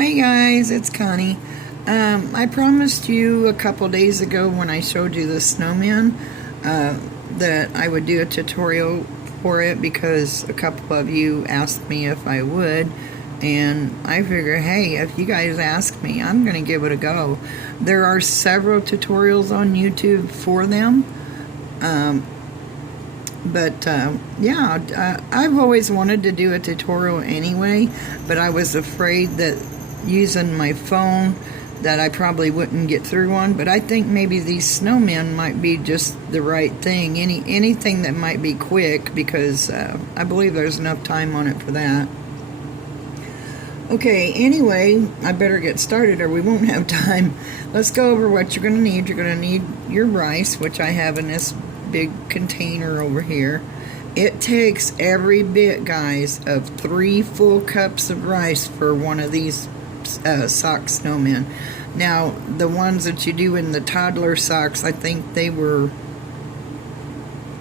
Hi guys, it's Connie. I promised you a couple days ago when I showed you the snowman that I would do a tutorial for it because a couple of you asked me if I would, and I figure, hey, if you guys ask me, I'm gonna give it a go. There are several tutorials on YouTube for them. Yeah, I've always wanted to do a tutorial anyway, but I was afraid that using my phone that I probably wouldn't get through one. But I think maybe these snowmen might be just the right thing. Anything that might be quick, because I believe there's enough time on it for that. Okay, anyway, I better get started or we won't have time. Let's go over what you're going to need. You're going to need your rice, which I have in this big container over here. It takes every bit, guys, of 3 full cups of rice for one of these sock snowmen. Now, the ones that you do in the toddler socks, I think they were,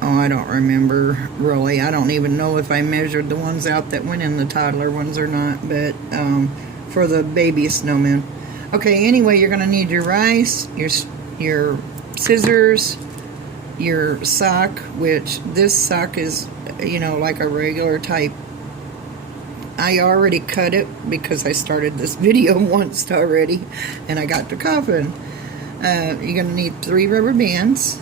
oh, I don't remember really. I don't even know if I measured the ones out that went in the toddler ones or not, but for the baby snowmen. Okay, anyway, you're going to need your rice, your scissors, your sock, which this sock is, you know, like a regular type. I already cut it because I started this video once already and I got to coughing. You're going to need 3 rubber bands.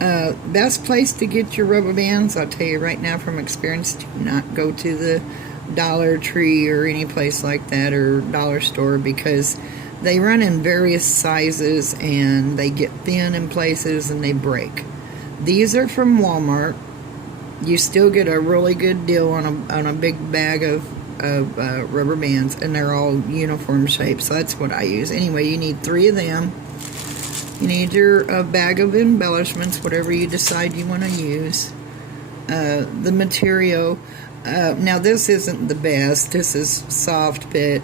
Best place to get your rubber bands, I'll tell you right now from experience, do not go to the Dollar Tree or any place like that, or dollar store, because they run in various sizes and they get thin in places and they break. These are from Walmart. You still get a really good deal on a big bag of rubber bands, and they're all uniform shaped, so that's what I use. Anyway, you need 3 of them. You need your bag of embellishments, whatever you decide you want to use. The material. Now, this isn't the best. This is soft, but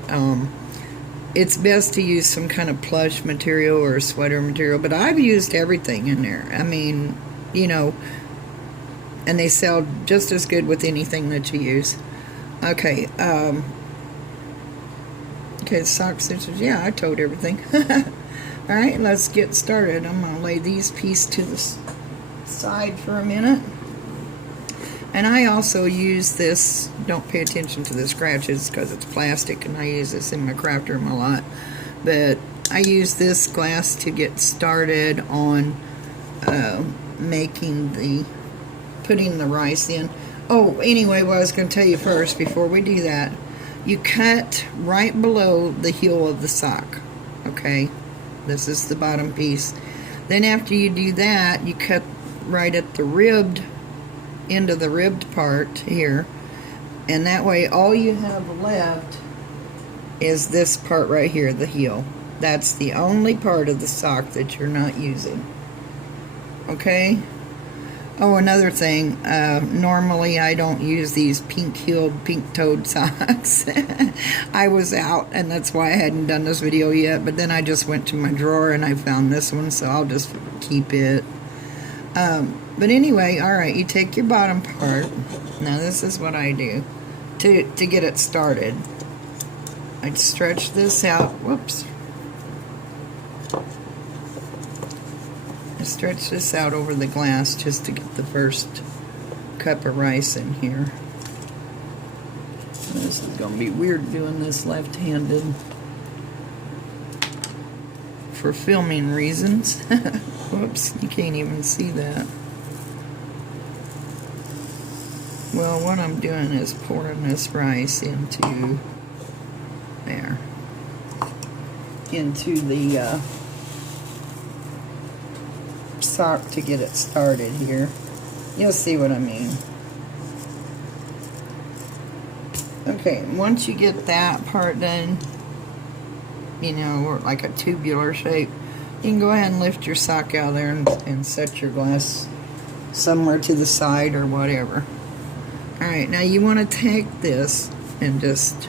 it's best to use some kind of plush material or sweater material. But I've used everything in there. I mean, you know, and they sell just as good with anything that you use. Okay, okay, sock scissors. Yeah, I told everything. Alright, let's get started. I'm going to lay these pieces to the side for a minute. And I also use this, don't pay attention to the scratches because it's plastic, and I use this in my craft room a lot. But I use this glass to get started on putting the rice in. Oh, anyway, what I was going to tell you first, before we do that, you cut right below the heel of the sock, okay? This is the bottom piece. Then after you do that, you cut right at the ribbed end of the ribbed part here, and that way all you have left is this part right here, the heel. That's the only part of the sock that you're not using. Okay? Oh, another thing, normally I don't use these pink-heeled, pink-toed socks. I was out, and that's why I hadn't done this video yet, but then I just went to my drawer and I found this one, so I'll just keep it. But anyway, alright, you take your bottom part. Now this is what I do to get it started. I'd stretch this out. Whoops. I stretch this out over the glass just to get the first cup of rice in here. This is going to be weird doing this left-handed for filming reasons. Whoops, you can't even see that. Well, what I'm doing is pouring this rice into there, into the sock to get it started here. You'll see what I mean. Okay, once you get that part done, you know, or like a tubular shape, you can go ahead and lift your sock out there and set your glass somewhere to the side or whatever. Alright, now you want to take this and just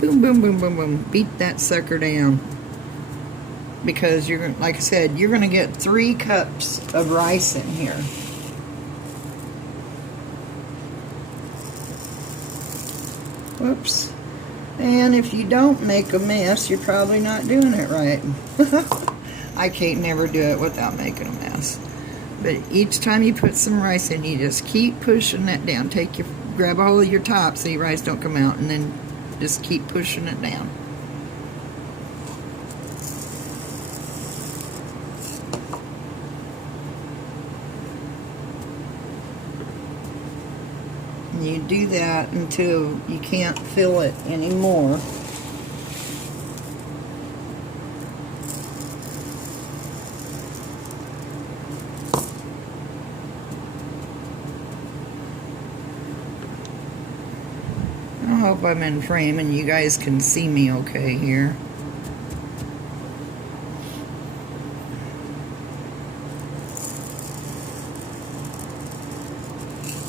boom, boom, boom, boom, boom, beat that sucker down. Because you're, like I said, you're going to get 3 cups of rice in here. Whoops. And if you don't make a mess, you're probably not doing it right. I can't never do it without making a mess. But each time you put some rice in, you just keep pushing that down. Grab a hold of your top so your rice don't come out, and then just keep pushing it down. And you do that until you can't feel it anymore. I hope I'm in frame and you guys can see me okay here.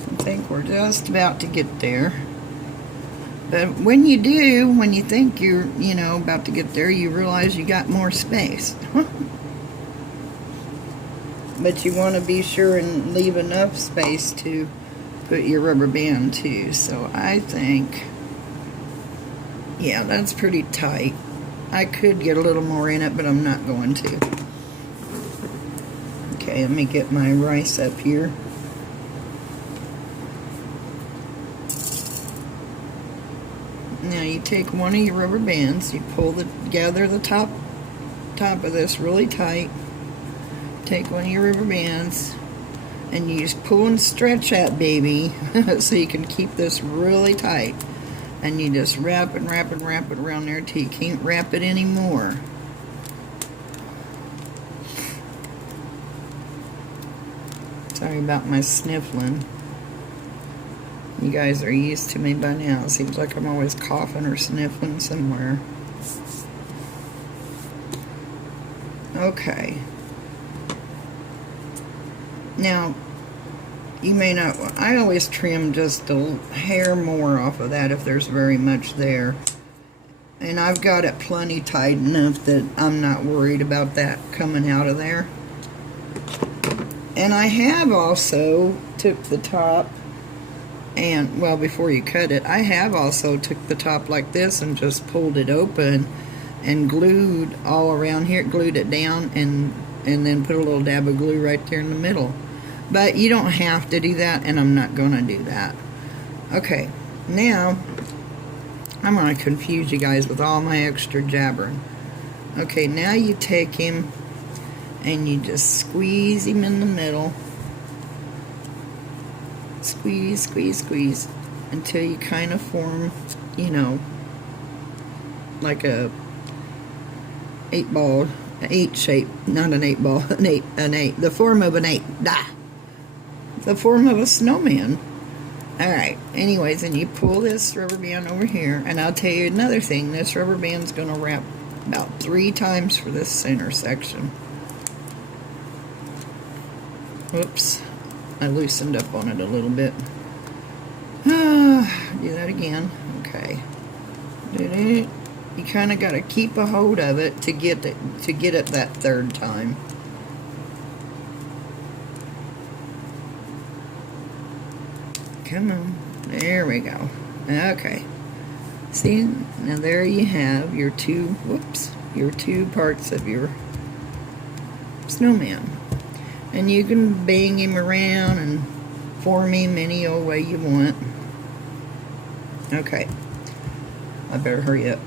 I think we're just about to get there. But when you do, when you think you're, about to get there, you realize you got more space. But you want to be sure and leave enough space to put your rubber band too. So I think, yeah, that's pretty tight. I could get a little more in it, but I'm not going to. Okay, let me get my rice up here. Now you take one of your rubber bands, you gather the top of this really tight. Take one of your rubber bands, and you just pull and stretch that baby so you can keep this really tight. And you just wrap it and wrap it and wrap it around there till you can't wrap it anymore. Sorry about my sniffling. You guys are used to me by now. It seems like I'm always coughing or sniffling somewhere. Okay. Now, you may not, I always trim just a hair more off of that if there's very much there. And I've got it plenty tight enough that I'm not worried about that coming out of there. And I have also took the top and, well, before you cut it, I have also took the top like this and just pulled it open and glued all around here, glued it down, and then put a little dab of glue right there in the middle. But you don't have to do that, and I'm not going to do that. Okay, now I'm going to confuse you guys with all my extra jabbering. Okay, now you take him and you just squeeze him in the middle. Squeeze, squeeze, squeeze until you kind of form, like a 8-ball, 8 shape, not an 8-ball, an eight, the form of an 8. The form of a snowman. Alright, anyways, and you pull this rubber band over here, and I'll tell you another thing, this rubber band's going to wrap about 3 times for this center section. Whoops, I loosened up on it a little bit. Do that again. Okay. You kind of got to keep a hold of it to get it that 3rd time. Come on. There we go. Okay. See? Now there you have your two parts of your snowman. And you can bang him around and form him any old way you want. Okay. I better hurry up.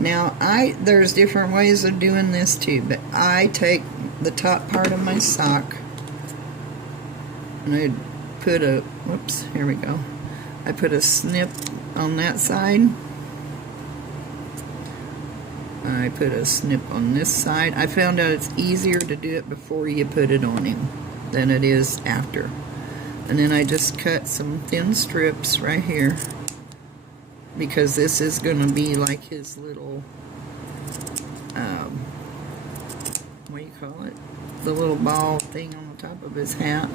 Now, there's different ways of doing this too, but I take the top part of my sock and I put here we go. I put a snip on that side. I put a snip on this side. I found out it's easier to do it before you put it on him than it is after. And then I just cut some thin strips right here, because this is going to be like his little, what do you call it? The little ball thing on the top of his hat.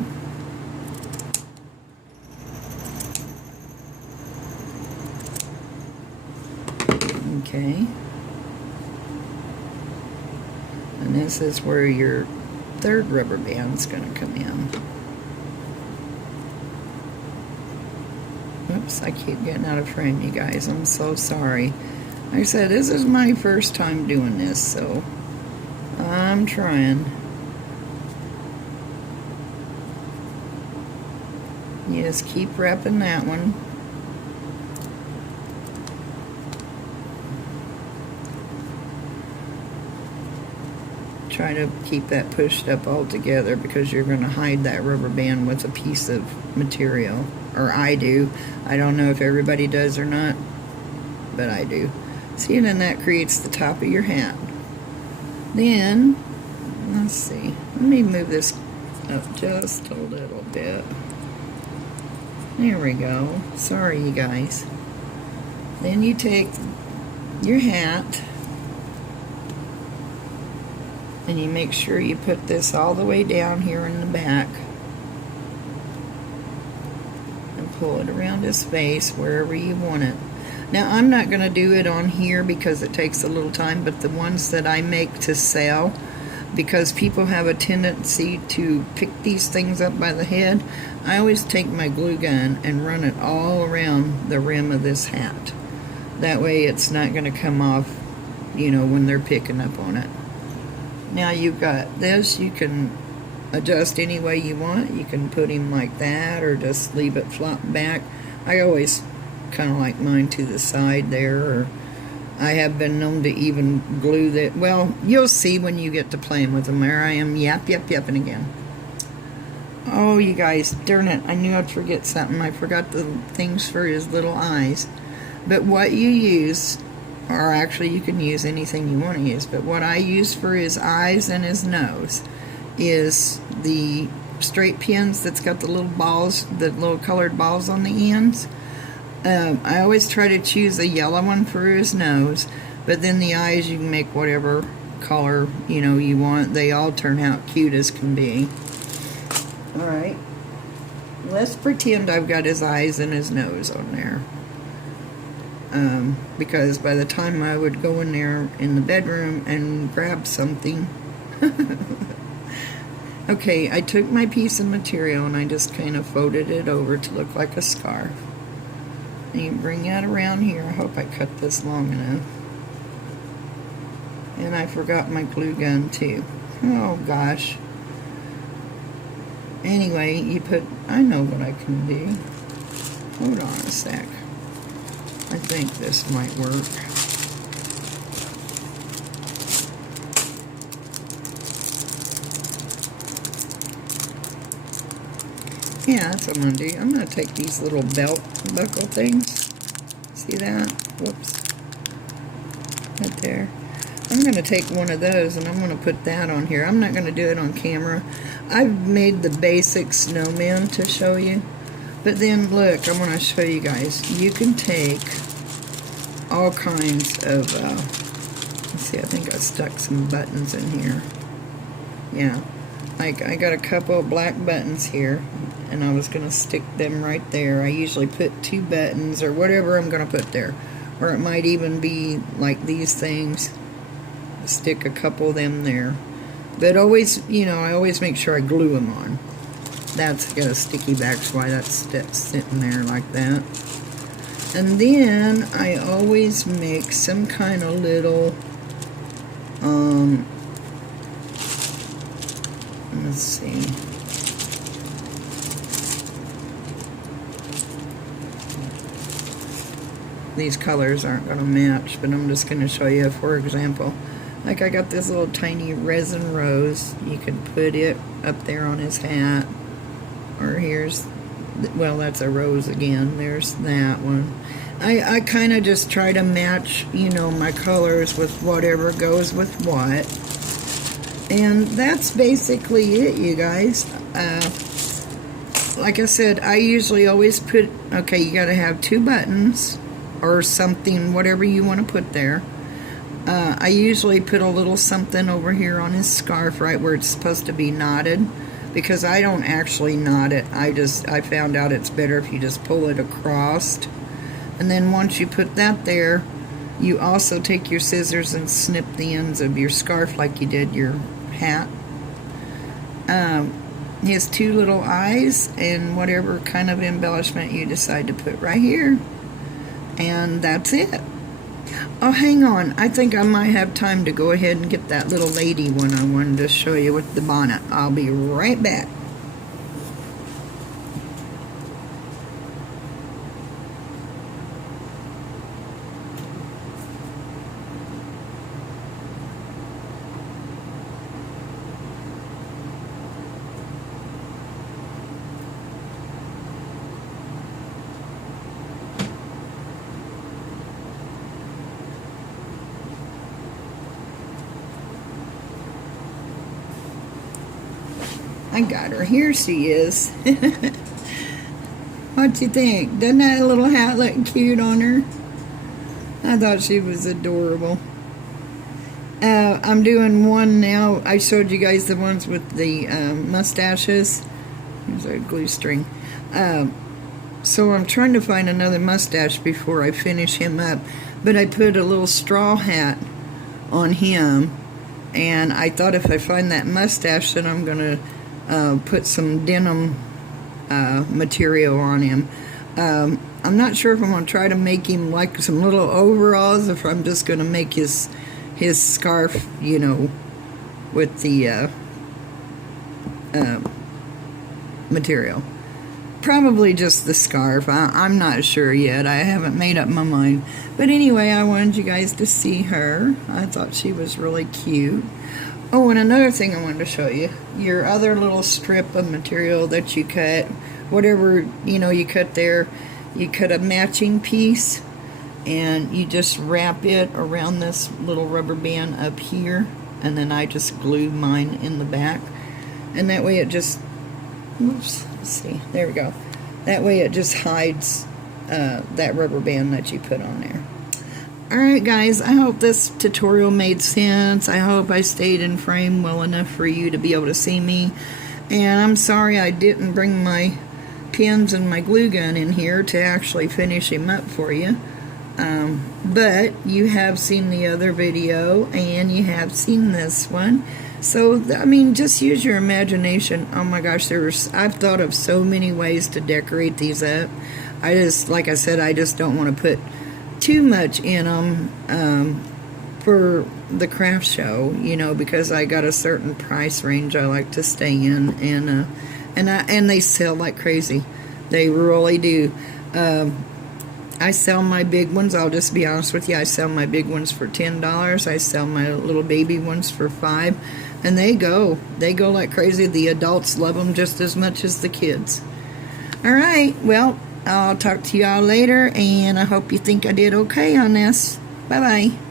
Okay. And this is where your 3rd rubber band's going to come in. Oops, I keep getting out of frame, you guys. I'm so sorry. Like I said, this is my first time doing this, so I'm trying. You just keep wrapping that one. Try to keep that pushed up all together because you're going to hide that rubber band with a piece of material. Or I do. I don't know if everybody does or not, but I do. See, and then that creates the top of your hat. Then, let's see. Let me move this up just a little bit. There we go. Sorry, you guys. Then you take your hat and you make sure you put this all the way down here in the back and pull it around his face wherever you want it. Now, I'm not going to do it on here because it takes a little time, but the ones that I make to sell, because people have a tendency to pick these things up by the head, I always take my glue gun and run it all around the rim of this hat. That way it's not going to come off, you know, when they're picking up on it. Now you've got this, you can adjust any way you want. You can put him like that or just leave it flop back. I always kind of like mine to the side there, or I have been known to even glue that. Well, you'll see when you get to playing with them. There I am, yapping again. Oh, you guys, darn it, I knew I'd forget something. I forgot the things for his little eyes. But what you use, or actually you can use anything you want to use, but what I use for his eyes and his nose is the straight pins that's got the little balls, the little colored balls on the ends. I always try to choose a yellow one for his nose, but then the eyes you can make whatever color, you know, you want. They all turn out cute as can be. Alright, let's pretend I've got his eyes and his nose on there. Because by the time I would go in there in the bedroom and grab something. Okay, I took my piece of material and I just kind of folded it over to look like a scarf. And you bring that around here. I hope I cut this long enough. And I forgot my glue gun too. Oh gosh. Anyway, you put, I know what I can do. Hold on a sec. I think this might work. Yeah, that's what I'm going to do. I'm going to take these little belt buckle things. See that? Whoops. Right there. I'm going to take one of those and I'm going to put that on here. I'm not going to do it on camera. I've made the basic snowman to show you. But then, look, I'm going to show you guys. You can take all kinds of, let's see, I think I stuck some buttons in here. Yeah. Like, I got a couple of black buttons here, and I was going to stick them right there. I usually put 2 buttons, or whatever I'm going to put there. Or it might even be like these things. Stick a couple of them there. But always, you know, I always make sure I glue them on. That's got a sticky back, so why that's sitting there like that. And then I always make some kind of little, let's see. These colors aren't going to match, but I'm just going to show you, for example. Like I got this little tiny resin rose. You can put it up there on his hat. Or here's, well, that's a rose again. There's that one. I kind of just try to match, you know, my colors with whatever goes with what. And that's basically it, you guys. Like I said, I usually always put, okay, you got to have 2 buttons or something, whatever you want to put there. I usually put a little something over here on his scarf, right where it's supposed to be knotted. Because I don't actually knot it. I found out it's better if you just pull it across. And then once you put that there, you also take your scissors and snip the ends of your scarf like you did your hat. his two little eyes and whatever kind of embellishment you decide to put right here. And that's it. Oh, hang on. I think I might have time to go ahead and get that little lady one I wanted to show you with the bonnet. I'll be right back. I got her. Here she is. What you think? Doesn't that little hat look cute on her? I thought she was adorable. I'm doing one now. I showed you guys the ones with the mustaches. There's a glue string. So I'm trying to find another mustache before I finish him up. But I put a little straw hat on him. And I thought if I find that mustache, then I'm going to put some denim material on him. I'm not sure if I'm going to try to make him like some little overalls, if I'm just going to make his scarf, you know, with the material. Probably just the scarf. I'm not sure yet. I haven't made up my mind. But anyway, I wanted you guys to see her. I thought she was really cute. Oh, and another thing I wanted to show you. Your other little strip of material that you cut, whatever, you know, you cut there, you cut a matching piece, and you just wrap it around this little rubber band up here, and then I just glue mine in the back. And that way it just, oops, let's see, there we go. That way it just hides that rubber band that you put on there. Alright guys, I hope this tutorial made sense. I hope I stayed in frame well enough for you to be able to see me. And I'm sorry I didn't bring my pins and my glue gun in here to actually finish him up for you. But you have seen the other video and you have seen this one. So, I mean, just use your imagination. Oh my gosh, I've thought of so many ways to decorate these up. I just, like I said, I just don't want to put too much in them for the craft show, you know, because I got a certain price range I like to stay in, and they sell like crazy. They really do. I sell my big ones, I'll just be honest with you, I sell my big ones for $10. I sell my little baby ones for $5, and they go like crazy. The adults love them just as much as the kids. Alright, well, I'll talk to you all later, and I hope you think I did okay on this. Bye-bye.